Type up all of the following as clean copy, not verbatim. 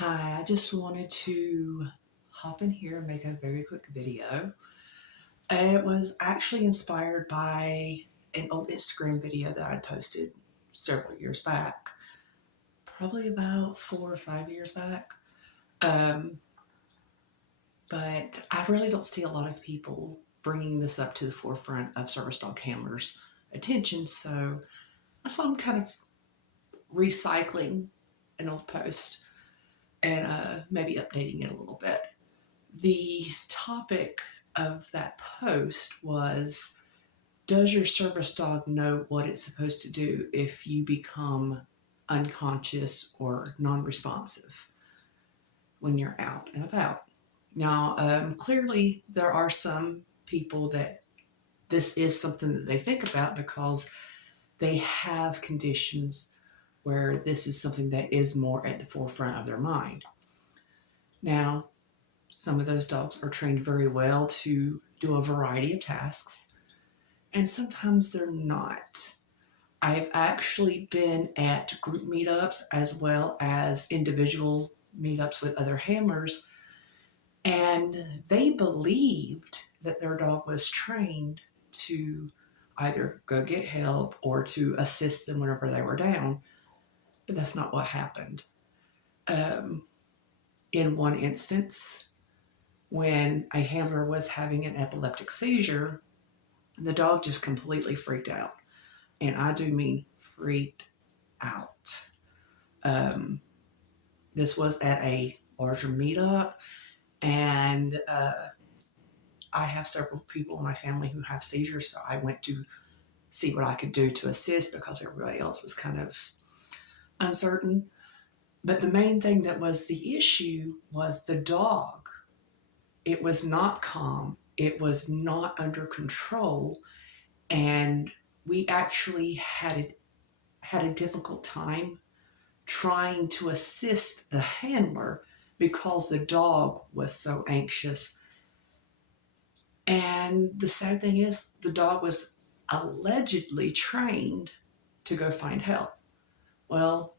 Hi, I just wanted to hop in here and make a very quick video. It was actually inspired by an old Instagram video that I posted several years back, probably about 4 or 5 years back. Um, but I really don't see a lot of people bringing this up to the forefront of service dog handlers' attention, so that's why I'm kind of recycling an old post and maybe updating it a little bit. The topic of that post was, does your service dog know what it's supposed to do if you become unconscious or non responsive when you're out and about? Now, clearly, there are some people that this is something that they think about because they have conditions where this is something that is more at the forefront of their mind. Now, some of those dogs are trained very well to do a variety of tasks, and sometimes they're not. I've actually been at group meetups as well as individual meetups with other handlers, and they believed that their dog was trained to either go get help or to assist them whenever they were down, but that's not what happened. Um, in one instance, when a handler was having an epileptic seizure, the dog just completely freaked out. And I do mean freaked out. Um, this was at a larger meetup, and I have several people in my family who have seizures, so I went to see what I could do to assist because everybody else was kind of uncertain. But the main thing that was the issue was the dog. It was not calm, it was not under control, and we actually had a difficult time trying to assist the handler because the dog was so anxious. And the sad thing is, the dog was allegedly trained to go find help. Well,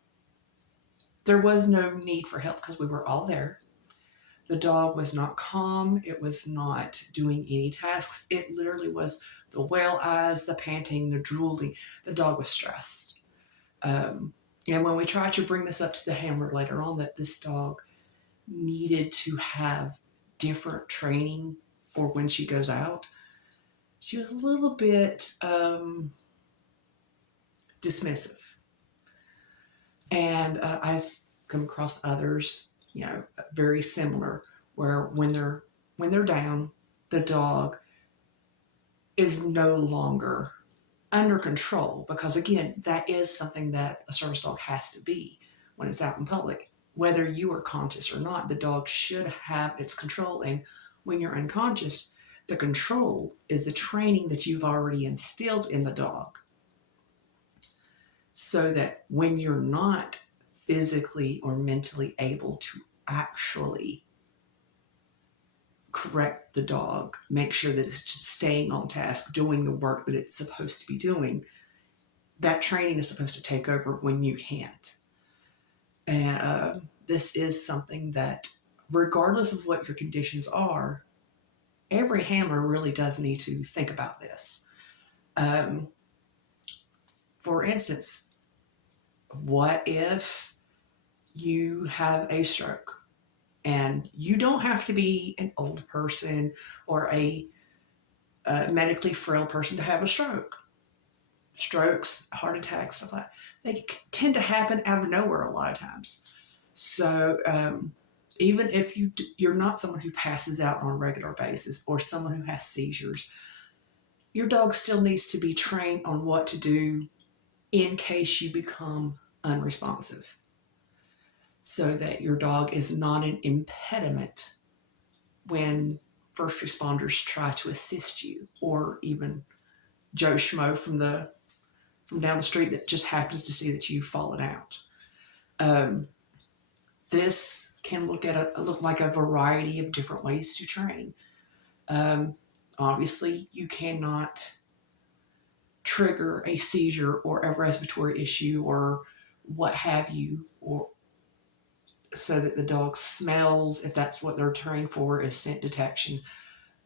there was no need for help because we were all there. The dog was not calm. It was not doing any tasks. It literally was the whale eyes, the panting, the drooling. The dog was stressed. And when we tried to bring this up to the handler later on, that this dog needed to have different training for when she goes out, she was a little bit dismissive. And I've come across others, very similar, where when they're down, the dog is no longer under control, because again, that is something that a service dog has to be when it's out in public. Whether you are conscious or not, the dog should have its control. And when you're unconscious, the control is the training that you've already instilled in the dog, so that when you're not physically or mentally able to actually correct the dog, make sure that it's staying on task, doing the work that it's supposed to be doing, that training is supposed to take over when you can't. And this is something that, regardless of what your conditions are, every handler really does need to think about this. Um, for instance, what if you have a stroke? And you don't have to be an old person or a medically frail person to have a stroke. Strokes, heart attacks, stuff like that, they tend to happen out of nowhere a lot of times. So even if you're not someone who passes out on a regular basis or someone who has seizures, your dog still needs to be trained on what to do in case you become unresponsive, so that your dog is not an impediment when first responders try to assist you, or even Joe Schmo from down the street that just happens to see that you've fallen out. Um, this can look like a variety of different ways to train. Um, Obviously, you cannot trigger a seizure or a respiratory issue or what have you, or so that the dog smells, if that's what they're trained for, is scent detection.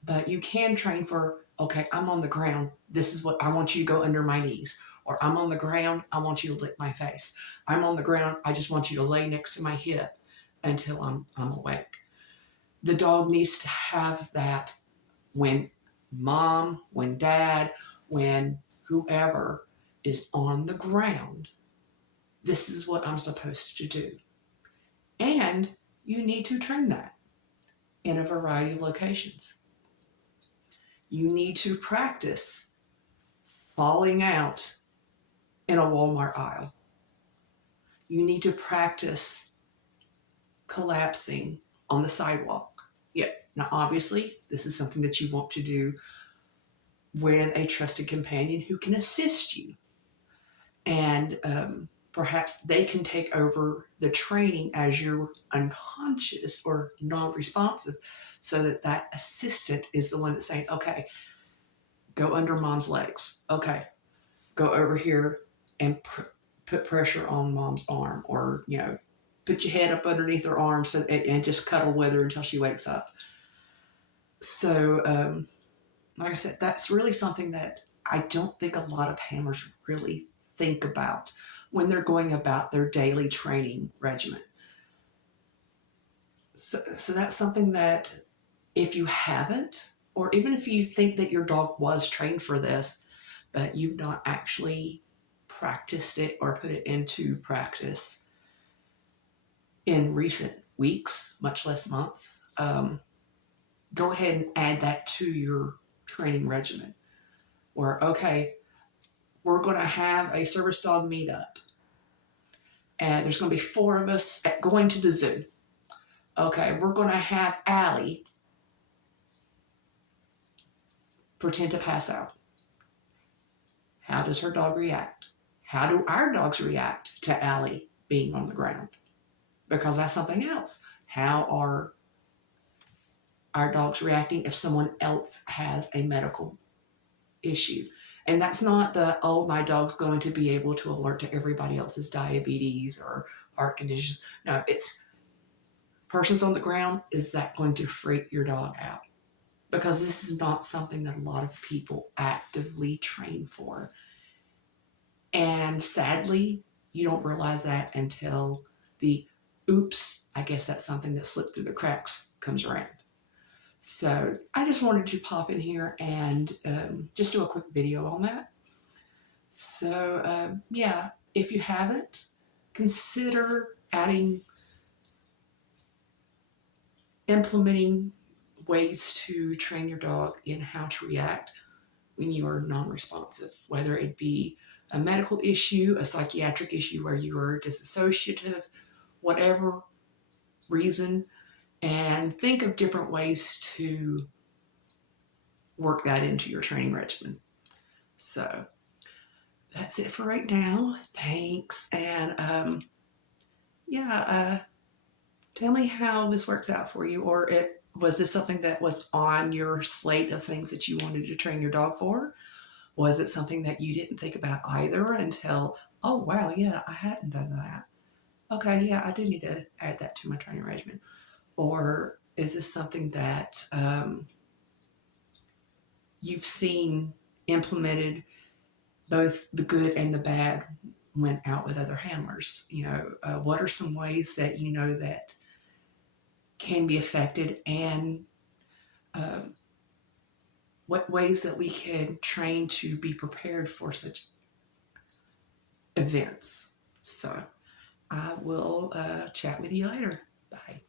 But you can train for, okay, I'm on the ground. This is what I want you to go under my knees. Or I'm on the ground. I want you to lick my face. I'm on the ground. I just want you to lay next to my hip until I'm awake. The dog needs to have that when mom, when dad, when whoever is on the ground. This is what I'm supposed to do. And you need to train that in a variety of locations. You need to practice falling out in a Walmart aisle. You need to practice collapsing on the sidewalk. Yeah, now obviously, this is something that you want to do with a trusted companion who can assist you. And perhaps they can take over the training as you're unconscious or non-responsive, so that that assistant is the one that's saying, okay, go under mom's legs. Okay, go over here and put pressure on mom's arm, or, put your head up underneath her arm and just cuddle with her until she wakes up. So, like I said, that's really something that I don't think a lot of handlers really think about when they're going about their daily training regimen. So that's something that, if you haven't, or even if you think that your dog was trained for this, but you've not actually practiced it or put it into practice in recent weeks, much less months, go ahead and add that to your training regimen. Or, okay, we're going to have a service dog meetup, and there's going to be 4 of us going to the zoo. Okay, we're going to have Allie pretend to pass out. How does her dog react? How do our dogs react to Allie being on the ground? Because that's something else. How are our dogs reacting if someone else has a medical issue? And that's not the, oh, my dog's going to be able to alert to everybody else's diabetes or heart conditions. No, it's persons on the ground. Is that going to freak your dog out? Because this is not something that a lot of people actively train for. And sadly, you don't realize that until the oops, I guess that's something that slipped through the cracks comes around. So I just wanted to pop in here and just do a quick video on that. So yeah, if you haven't, consider implementing ways to train your dog in how to react when you are non-responsive, whether it be a medical issue, a psychiatric issue where you are disassociative, whatever reason, and think of different ways to work that into your training regimen. So that's it for right now. Thanks. And tell me how this works out for you, or was this something that was on your slate of things that you wanted to train your dog for? Was it something that you didn't think about either until, oh, wow, yeah, I hadn't done that. Okay, yeah, I do need to add that to my training regimen. Or is this something that you've seen implemented, both the good and the bad, went out with other handlers? What are some ways that you know that can be affected, and what ways that we can train to be prepared for such events? So I will chat with you later. Bye.